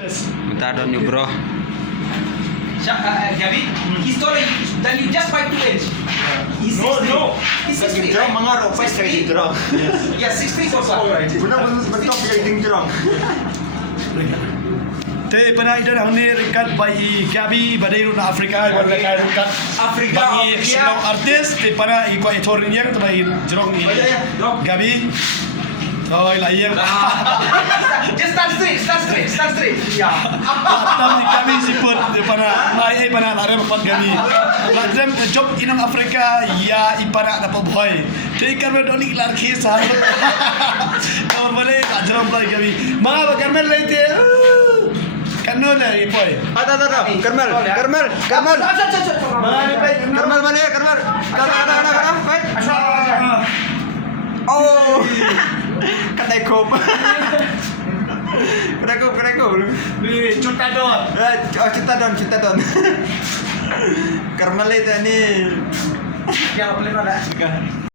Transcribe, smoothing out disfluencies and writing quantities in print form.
Bentar dong nih bro. Gabi, he's taller than you just by 2 inch. He's 6'3". No. He's 6'3". Jurang mengarok pas kayak jurang. Yeah, 6'3" so far. Benar bentuk kayak jurang. Te pernah itu dah ni rekat bagi Gabi badai runa Afrika baru rekat rekat Afrika, bagi Afrika. semua artis te pernah ikut etorin yang tu bagi jerong ni Gabi oh layang Just stand straight. Yeah. Atam ni Gabi siput te pernah mai pernah lari empat Gabi lazim job inang Afrika ya ipara dapat boy te ikan berdolik lar kisah kau boleh jerong lagi Gabi mga bagamel lagi Kanu na ipoy. Ada. Kermel. Mana Kermel mana ya? Kermel. Kada. Baik. Oh. Kadai kop. Kedai kop. Ni cuta don. Cinta don. Kermel itu ni. Yang boleh ada.